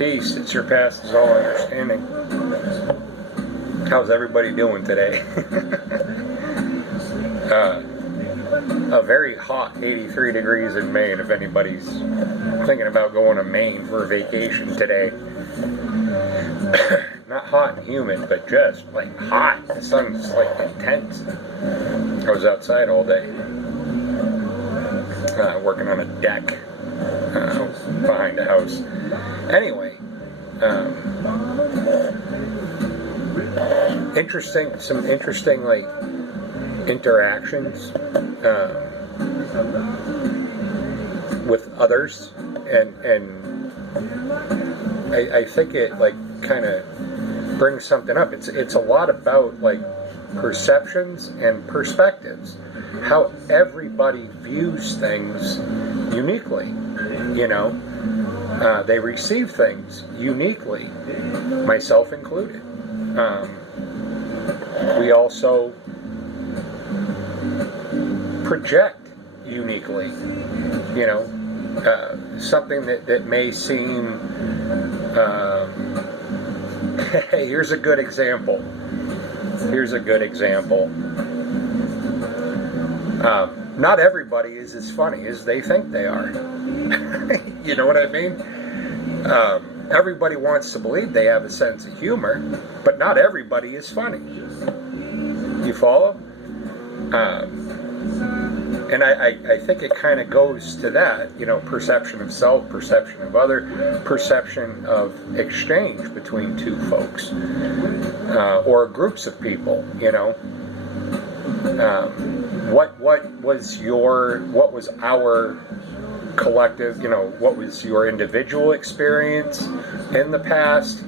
peace that surpasses all understanding. How's everybody doing today? A very hot 83 degrees in Maine, if anybody's thinking about going to Maine for a vacation today. Not hot and humid, but just like hot. The sun's like intense. I was outside all day, working on a deck behind the house. Anyway, some interesting like interactions with others, and I think it like kind of brings something up. It's a lot about like perceptions and perspectives, how everybody views things uniquely. You know, they receive things uniquely, myself included. We also project uniquely. You know, something that may seem here's a good example. Not everybody is as funny as they think they are. You know what I mean? Everybody wants to believe they have a sense of humor, but not everybody is funny. You follow? And I think it kind of goes to that, you know, perception of self, perception of other, perception of exchange between two folks, or groups of people, you know. What was our collective, you know, what was your individual experience in the past?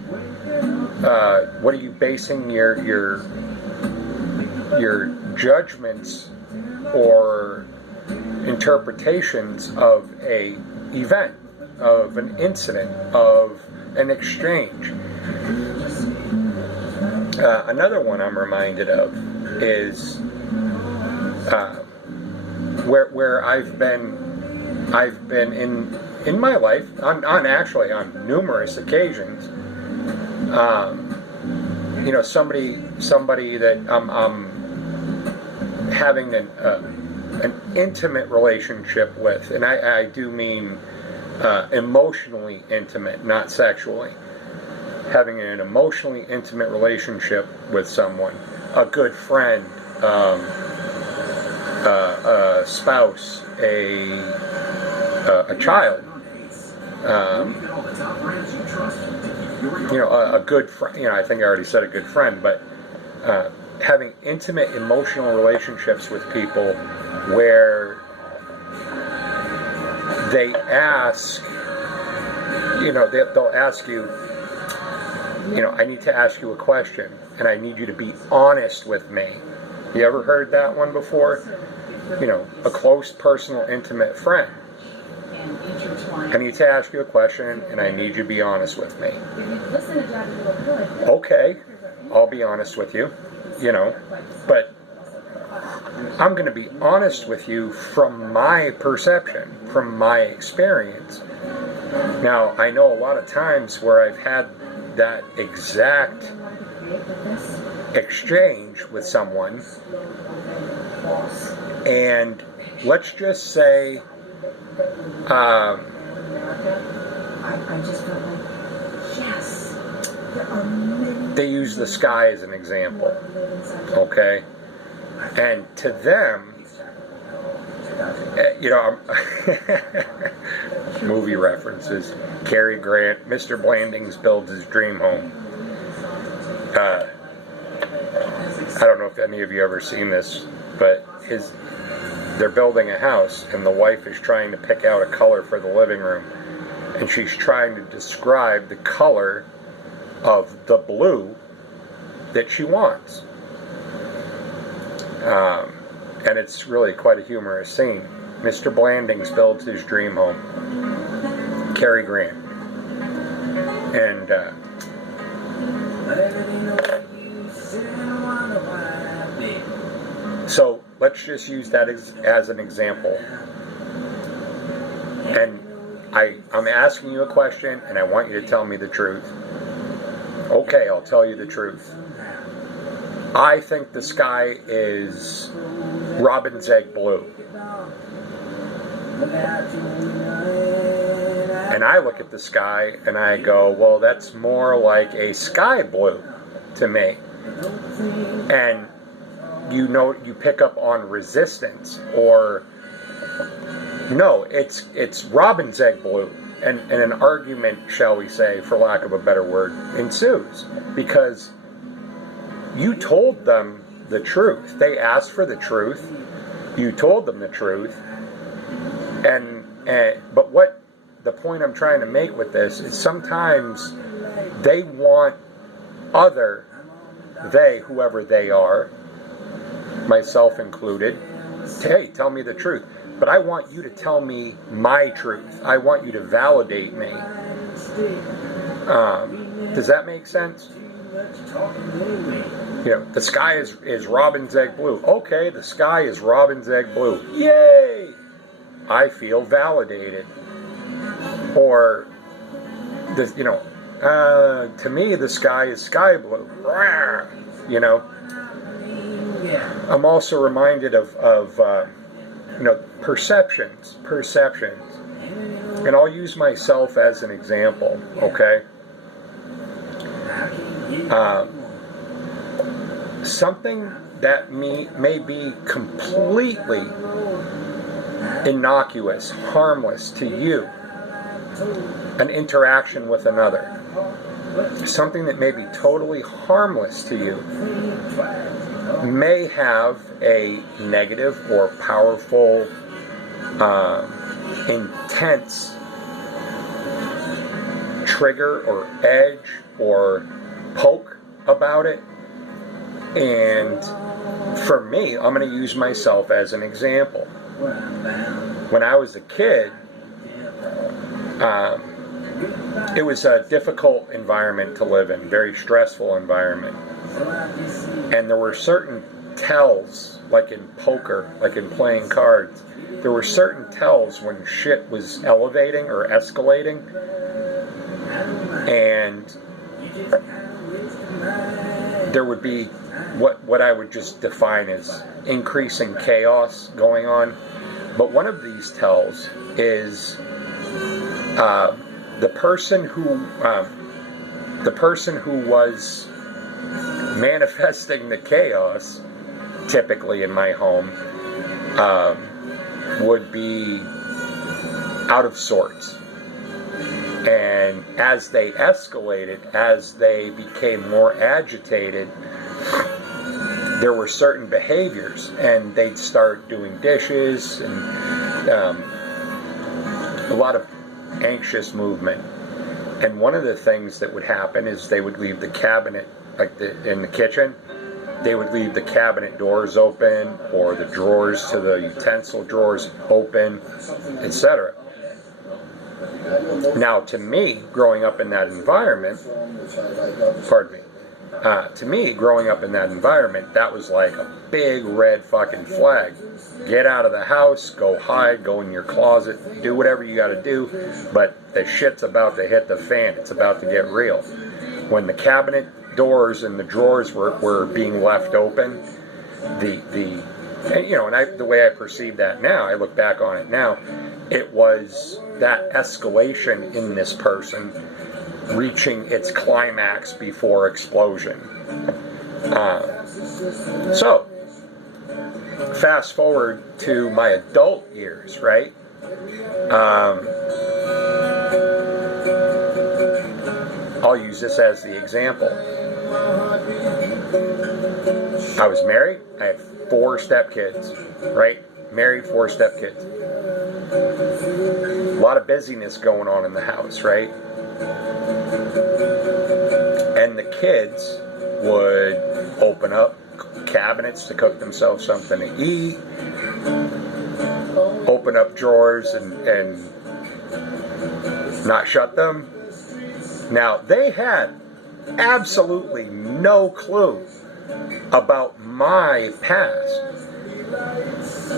What are you basing your judgments or interpretations of a event, of an incident, of an exchange? Another one I'm reminded of is where I've been in my life on numerous occasions. You know, somebody that I'm having an intimate relationship with, and I do mean emotionally intimate, not sexually. Having an emotionally intimate relationship with someone, a good friend, a spouse, a child, you know, a good friend. You know, I think I already said a good friend, but having intimate emotional relationships with people where they ask, you know, they'll ask you, you know, I need to ask you a question, and I need you to be honest with me. You ever heard that one before? You know, a close, personal, intimate friend. I need to ask you a question, and I need you to be honest with me. Okay, I'll be honest with you, you know, but I'm going to be honest with you from my perception, from my experience. Now, I know a lot of times where I've had that exact exchange with someone, and let's just say they use the sky as an example, okay? And to them, you know, movie references, Cary Grant, Mr. Blandings builds his dream home. I don't know if any of you ever seen this, but they're building a house, and the wife is trying to pick out a color for the living room, and she's trying to describe the color of the blue that she wants. And it's really quite a humorous scene. Mr. Blandings builds his dream home. Cary Grant. And so let's just use that as an example. And I'm I'm asking you a question and I want you to tell me the truth. Okay, I'll tell you the truth. I think the sky is robin's egg blue. And I look at the sky and I go, well, that's more like a sky blue to me. And you pick up on resistance, or no, it's robin's egg blue. And an argument, shall we say, for lack of a better word, ensues. Because you told them the truth. They asked for the truth. You told them the truth. But what the point I'm trying to make with this is sometimes they want whoever they are, myself included, hey, tell me the truth. But I want you to tell me my truth. I want you to validate me. Does that make sense? The sky is robin's egg blue. Okay, the sky is robin's egg blue. Yay! I feel validated. Or, to me, the sky is sky blue. I'm also reminded of perceptions. And I'll use myself as an example, okay? Something that may be completely innocuous, harmless to you, an interaction with another. Something that may be totally harmless to you may have a negative or powerful, intense trigger or edge or poke about it. And for me, I'm going to use myself as an example. When I was a kid, it was a difficult environment to live in, very stressful environment. And there were certain tells, like in poker, like in playing cards, there were certain tells when shit was elevating or escalating. And there would be what I would just define as increasing chaos going on. But one of these tells is the person who was manifesting the chaos, typically in my home, would be out of sorts. And as they escalated, as they became more agitated, there were certain behaviors, and they'd start doing dishes and a lot of anxious movement. And one of the things that would happen is they would leave the cabinet, in the kitchen, they would leave the cabinet doors open, or the drawers to the utensil drawers open, etc. Now, to me, growing up in that environment, that was like a big red fucking flag. Get out of the house, go hide, go in your closet, do whatever you gotta do, but the shit's about to hit the fan. It's about to get real. When the cabinet doors and the drawers were being left open, the way I perceive that now, I look back on it now, it was that escalation in this person reaching its climax before explosion. So, fast forward to my adult years, right? I'll use this as the example. I was married. I had 4 stepkids, right? Married, 4 stepkids. A lot of busyness going on in the house, right? And the kids would open up cabinets to cook themselves something to eat, open up drawers and not shut them. Now, they had absolutely no clue about my past.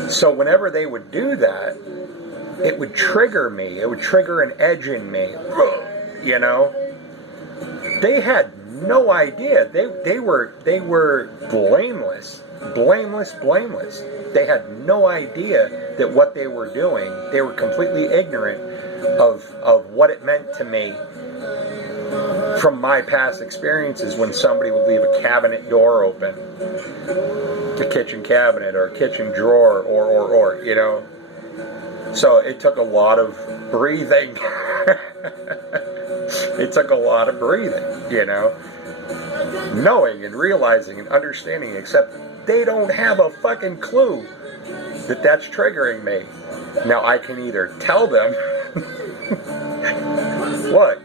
So whenever they would do that, it would trigger me. It would trigger an edge in me. You know? They had no idea. They were blameless. Blameless. They had no idea that what they were doing, they were completely ignorant of what it meant to me from my past experiences when somebody would leave a cabinet door open, a kitchen cabinet or a kitchen drawer, or you know. So it took a lot of breathing. It took a lot of breathing, you know, knowing and realizing and understanding, except they don't have a fucking clue that that's triggering me. Now I can either tell them, look,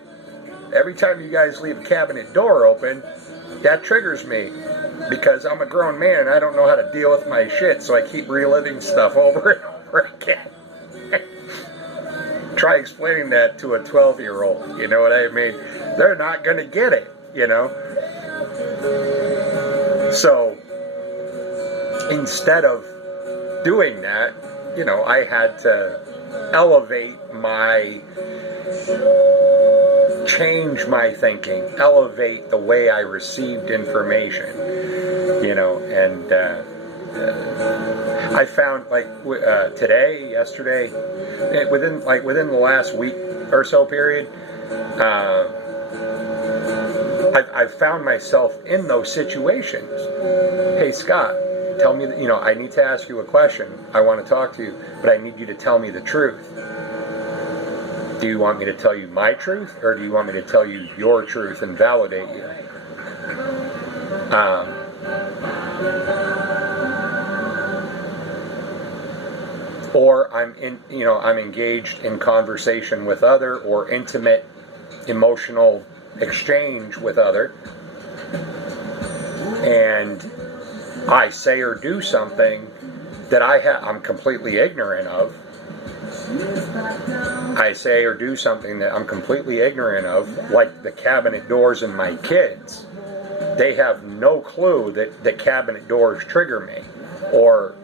every time you guys leave a cabinet door open, that triggers me because I'm a grown man and I don't know how to deal with my shit, so I keep reliving stuff over and over again. Try explaining that to a 12-year-old, you know what I mean? They're not going to get it, you know? So, instead of doing that, you know, I had to elevate change my thinking, elevate the way I received information, you know, and I found, like, today, yesterday, within the last week or so period, I've found myself in those situations. Hey, Scott, tell me, you know, I need to ask you a question. I want to talk to you, but I need you to tell me the truth. Do you want me to tell you my truth, or do you want me to tell you your truth and validate you? Or I'm engaged in conversation with other, or intimate emotional exchange with other, and I say or do something that I'm completely ignorant of. I say or do something that I'm completely ignorant of, like the cabinet doors in my kids. They have no clue that the cabinet doors trigger me or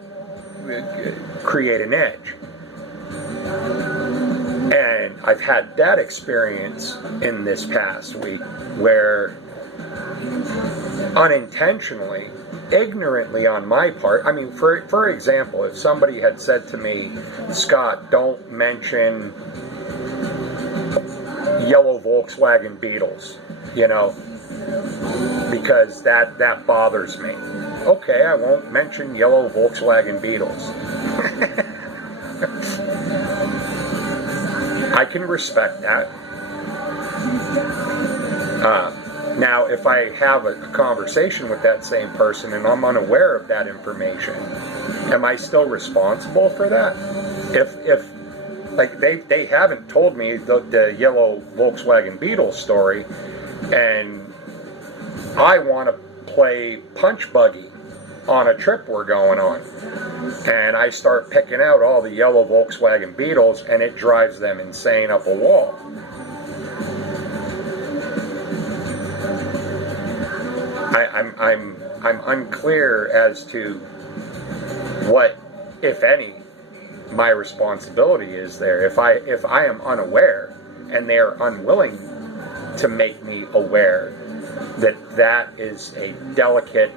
create an edge. And I've had that experience in this past week where unintentionally, ignorantly on my part, I mean, for example, if somebody had said to me, Scott, don't mention yellow Volkswagen Beetles, you know, because that bothers me. Okay, I won't mention yellow Volkswagen Beetles. I can respect that. Now, if I have a conversation with that same person and I'm unaware of that information, am I still responsible for that? If like they haven't told me the yellow Volkswagen Beetles story, and I want to play punch buggy on a trip we're going on, and I start picking out all the yellow Volkswagen Beetles, and it drives them insane up a wall. I'm unclear as to what, if any, my responsibility is there. If I am unaware and they are unwilling to make me aware that is a delicate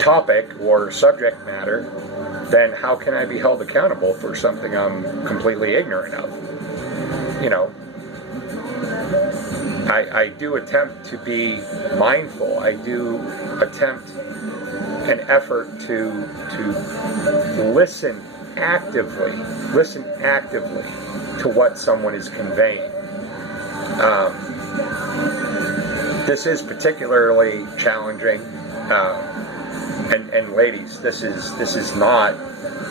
topic or subject matter, then how can I be held accountable for something I'm completely ignorant of? You know, I do attempt to be mindful. I do attempt an effort to listen actively to what someone is conveying. This is particularly challenging, and ladies, this is not.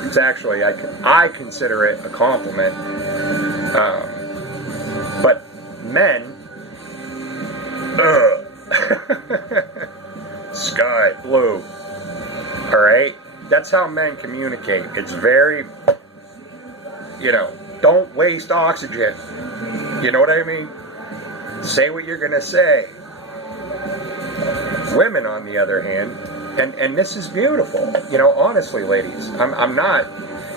It's actually I consider it a compliment, but men. Sky blue. Alright? That's how men communicate. It's very, you know, don't waste oxygen. You know what I mean? Say what you're gonna say. Women, on the other hand, and this is beautiful. You know, honestly, ladies, I'm not,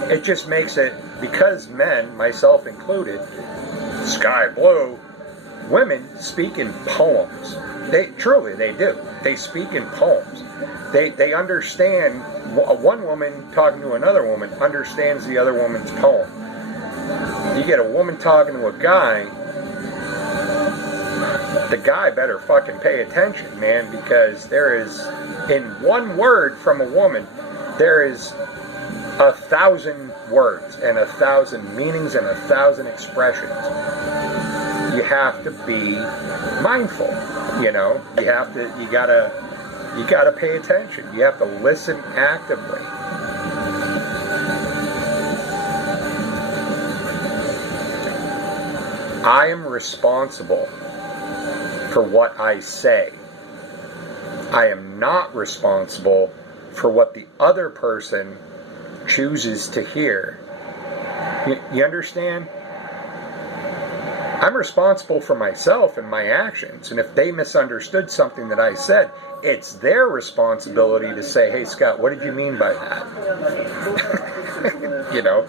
it just makes it, because men, myself included, sky blue, women speak in poems. They do. They speak in poems. They understand. One woman talking to another woman understands the other woman's poem. You get a woman talking to a guy, the guy better fucking pay attention, man, because there is, in one word from a woman, there is 1,000 words and 1,000 meanings and 1,000 expressions. You have to be mindful, you know. You gotta pay attention. You have to listen actively. I am responsible for what I say. I am not responsible for what the other person chooses to hear. You understand? I'm responsible for myself and my actions, and if they misunderstood something that I said, it's their responsibility to say, hey, Scott, what did you mean by that? You know,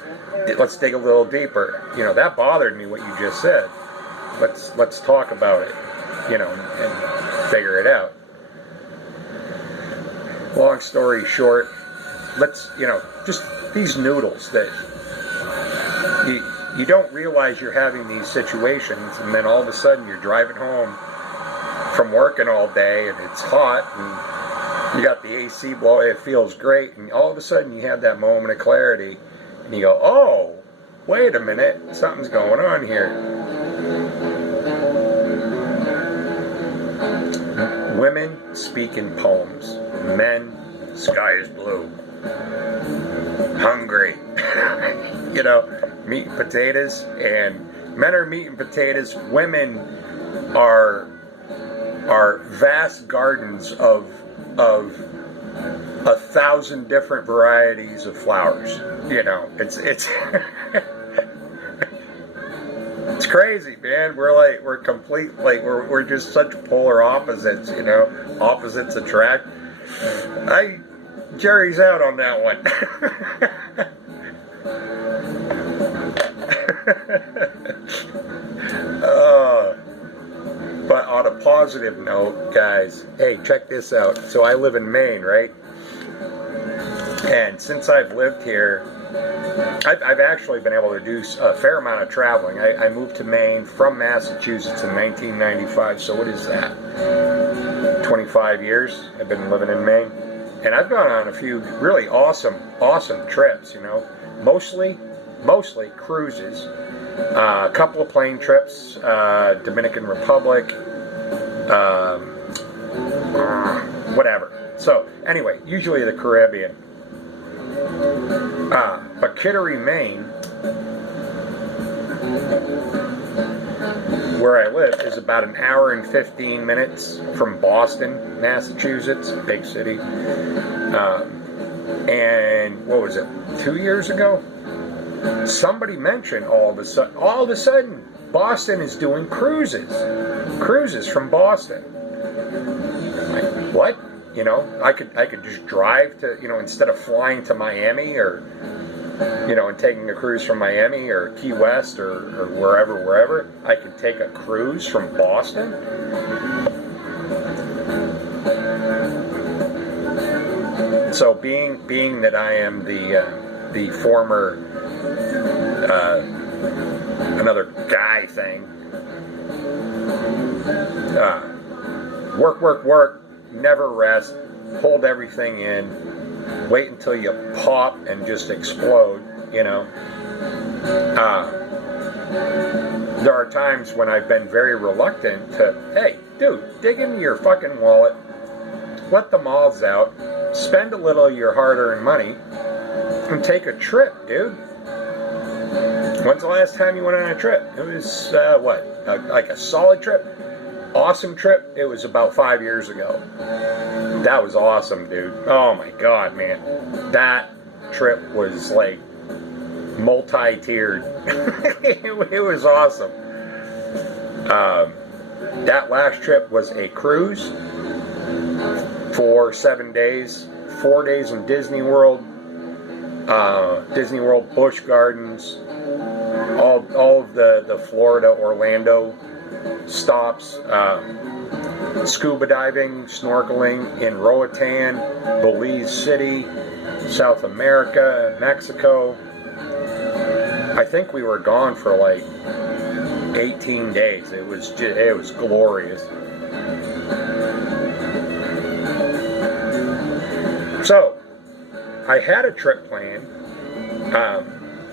let's dig a little deeper. You know, that bothered me, what you just said. Let's talk about it, you know, and figure it out. Long story short, just these noodles that you don't realize you're having these situations, and then all of a sudden you're driving home from working all day and it's hot and you got the AC blowing, it feels great, and all of a sudden you have that moment of clarity and you go, oh, wait a minute, something's going on here. Women speak in poems. Men, sky is blue. Hungry. You know, meat and potatoes, and men are meat and potatoes. Women are vast gardens of 1,000 different varieties of flowers. You know, it's it's crazy, man. We're just such polar opposites. You know, opposites attract. Jerry's out on that one. But on a positive note, guys, hey, check this out. So I live in Maine, right? And since I've lived here, I've actually been able to do a fair amount of traveling. I moved to Maine from Massachusetts in 1995, so what is that? 25 years I've been living in Maine. And I've gone on a few really awesome trips, you know. Mostly cruises. A couple of plane trips, Dominican Republic, whatever. So, anyway, usually the Caribbean. But Kittery, Maine, where I live, is about an hour and 15 minutes from Boston, Massachusetts, big city. And what was it, 2 years ago? Somebody mentioned all of a sudden, Boston is doing cruises from Boston. Like, what? You know, I could just drive to, you know, instead of flying to Miami or, you know, and taking a cruise from Miami or Key West or wherever, I could take a cruise from Boston. So being that I am the former another guy thing, work, never rest, hold everything in, wait until you pop and just explode, you know. There are times when I've been very reluctant to, hey, dude, dig into your fucking wallet, let the malls out, spend a little of your hard-earned money, and take a trip, dude. When's the last time you went on a trip? It was, like a solid trip? Awesome trip? It was about 5 years ago. That was awesome, dude. Oh my god, man. That trip was like multi-tiered. It was awesome. That last trip was a cruise for 7 days, 4 days in Disney World, Disney World, Busch Gardens, all of the Florida, Orlando stops, scuba diving, snorkeling in Roatan, Belize City, South America, Mexico. I think we were gone for like 18 days. It was glorious. So, I had a trip planned,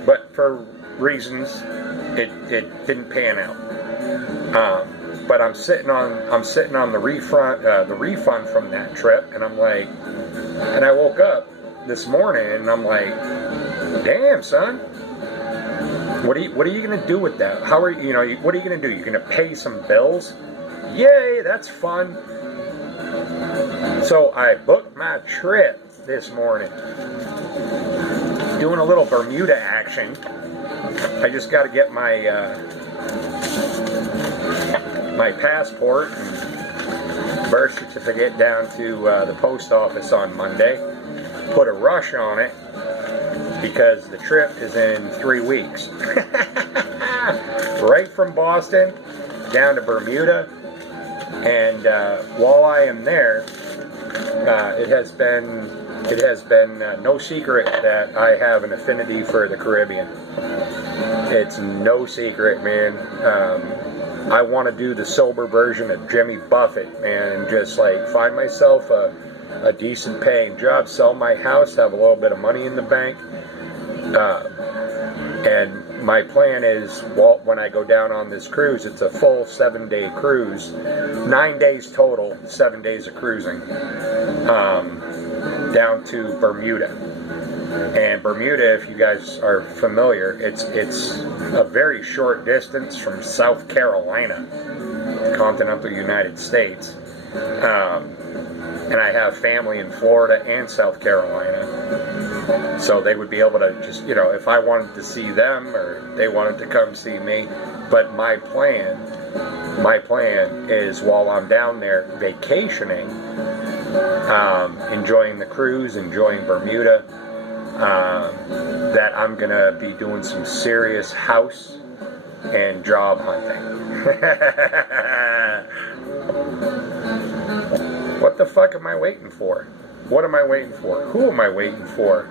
but for reasons, it didn't pan out. But I'm sitting on the refund from that trip, and I'm like, and I woke up this morning and I'm like, damn, son, what are you gonna do with that? What are you gonna do? You're gonna pay some bills? Yay, that's fun. So I booked my trip this morning. Doing a little Bermuda action. I just got to get my my passport and birth certificate down to the post office on Monday. Put a rush on it because the trip is in 3 weeks. Right from Boston down to Bermuda, and while I am there, it has been no secret that I have an affinity for the Caribbean. It's no secret, man. I want to do the sober version of Jimmy Buffett, man, and just like find myself a decent paying job, sell my house, have a little bit of money in the bank. And my plan is, well, when I go down on this cruise, it's a full 7-day cruise, 9 days total, 7 days of cruising, down to Bermuda. And Bermuda, if you guys are familiar, it's a very short distance from South Carolina, continental United States. And I have family in Florida and South Carolina. So they would be able to just, if I wanted to see them or they wanted to come see me. But my plan is while I'm down there vacationing, enjoying the cruise, enjoying Bermuda, that I'm going to be doing some serious house and job hunting. What the fuck am I waiting for? What am I waiting for? Who am I waiting for?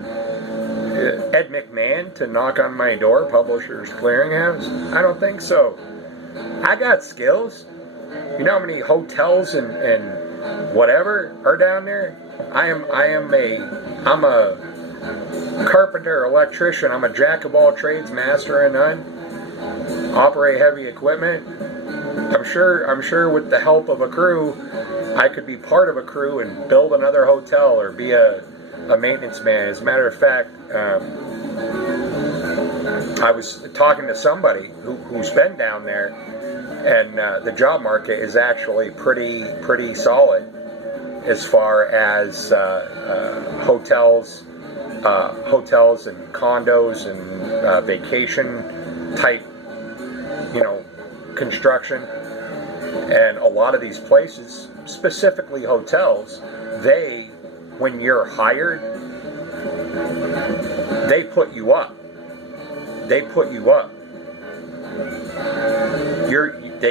Ed McMahon to knock on my door, Publishers Clearinghouse? I don't think so. I got skills. You know how many hotels and whatever are down there? I'm a carpenter, electrician. I'm a jack of all trades, master of none. Operate heavy equipment. I'm sure with the help of a crew, I could be part of a crew and build another hotel or be a maintenance man. As a matter of fact, I was talking to somebody who's been down there, and the job market is actually pretty solid as far as hotels and condos and vacation type, construction. And a lot of these places, specifically hotels, when you're hired, they put you up. They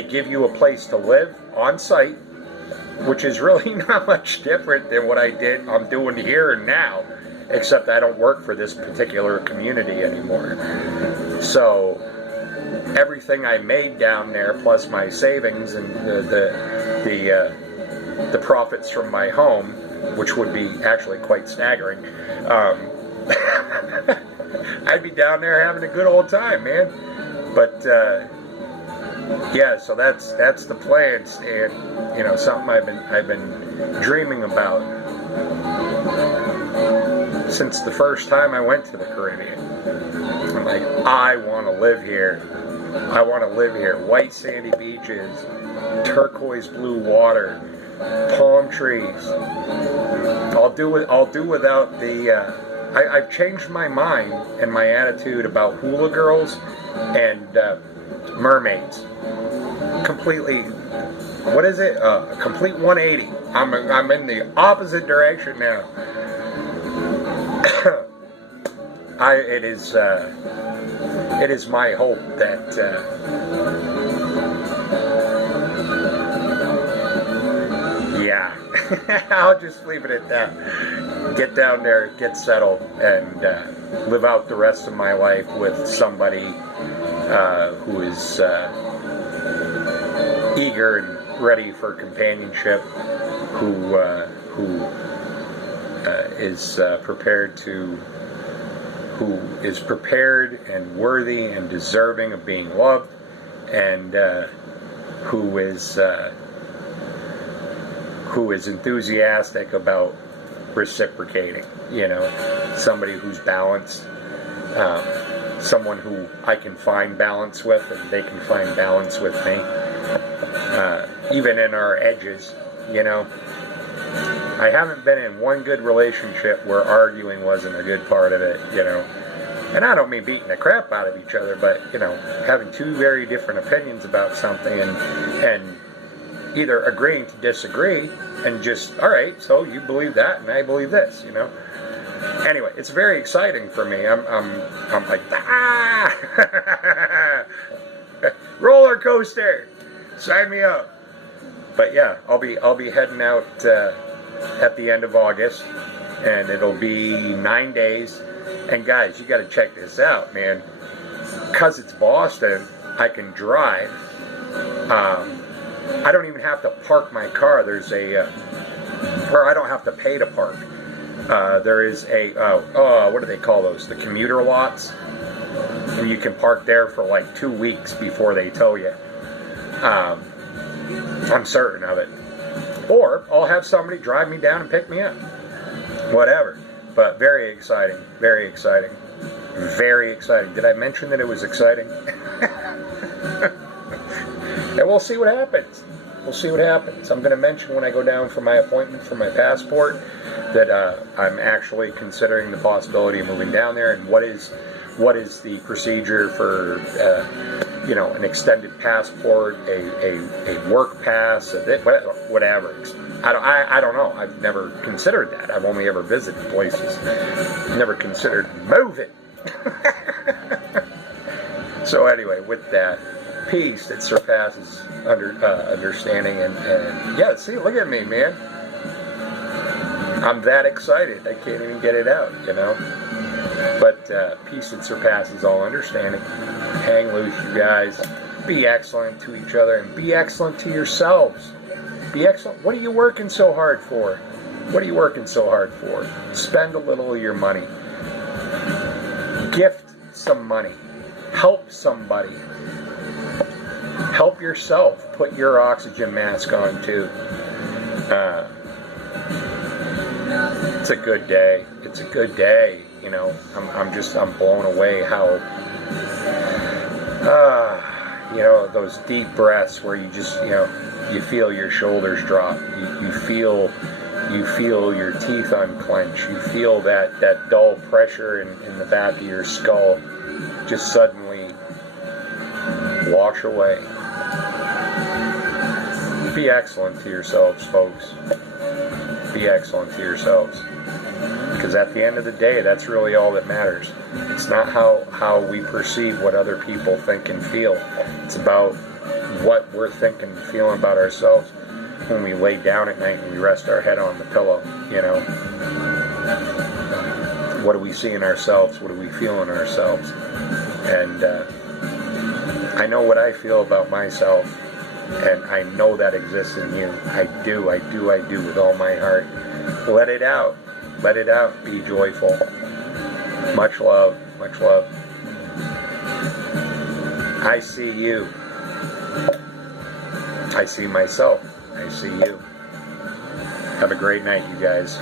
give you a place to live on site, which is really not much different than what I'm doing here and now, except I don't work for this particular community anymore. So everything I made down there, plus my savings and the profits from my home, which would be actually quite staggering, I'd be down there having a good old time, man. But yeah, so that's the plan, and something I've been dreaming about since the first time I went to the Caribbean. I'm like, I want to live here. I want to live here. White sandy beaches, turquoise blue water, palm trees. I'll do without the. I've changed my mind and my attitude about hula girls and mermaids. Completely. What is it? A complete 180. I'm in the opposite direction now. it is my hope that yeah, I'll just leave it at that. Get down there, get settled, and live out the rest of my life with somebody who is eager and ready for companionship, who is prepared and worthy and deserving of being loved, and who is enthusiastic about reciprocating. You know, somebody who's balanced, someone who I can find balance with, and they can find balance with me, even in our edges. You know, I haven't been in one good relationship where arguing wasn't a good part of it, you know. And I don't mean beating the crap out of each other, but, you know, having two very different opinions about something and either agreeing to disagree and just, all right, so you believe that and I believe this, you know. Anyway, it's very exciting for me. I'm like, ah! Roller coaster! Sign me up. But yeah, I'll be heading out at the end of August, and it'll be 9 days. And guys, you got to check this out, man. Because it's Boston, I can drive. I don't even have to park my car. There's or I don't have to pay to park. There is what do they call those? The commuter lots. And you can park there for like 2 weeks before they tow you. I'm certain of it. Or I'll have somebody drive me down and pick me up. Whatever. But very exciting. Very exciting. Very exciting. Did I mention that it was exciting? And we'll see what happens. We'll see what happens. I'm going to mention when I go down for my appointment for my passport that I'm actually considering the possibility of moving down there, and what is the procedure for an extended passport, a work pass, whatever. I don't know. I've never considered that. I've only ever visited places. Never considered moving. So anyway, with that, peace that surpasses understanding, and yeah, see, look at me, man. I'm that excited. I can't even get it out, you know. But peace that surpasses all understanding. Hang loose, you guys. Be excellent to each other, and be excellent to yourselves. Be excellent. What are you working so hard for? What are you working so hard for? Spend a little of your money. Gift some money. Help somebody. Help yourself. Put your oxygen mask on too. It's a good day. It's a good day. You know, I'm blown away how, those deep breaths where you just, you feel your shoulders drop. You feel your teeth unclench. You feel that dull pressure in the back of your skull just suddenly wash away. Be excellent to yourselves, folks. Be excellent to yourselves. Because at the end of the day, that's really all that matters. It's not how we perceive what other people think and feel. It's about what we're thinking and feeling about ourselves when we lay down at night and we rest our head on the pillow, you know. What do we see in ourselves? What do we feel in ourselves? And I know what I feel about myself, and I know that exists in you. I do with all my heart. Let it out. Let it out. Be joyful. Much love. Much love. I see you. I see myself. I see you. Have a great night, you guys.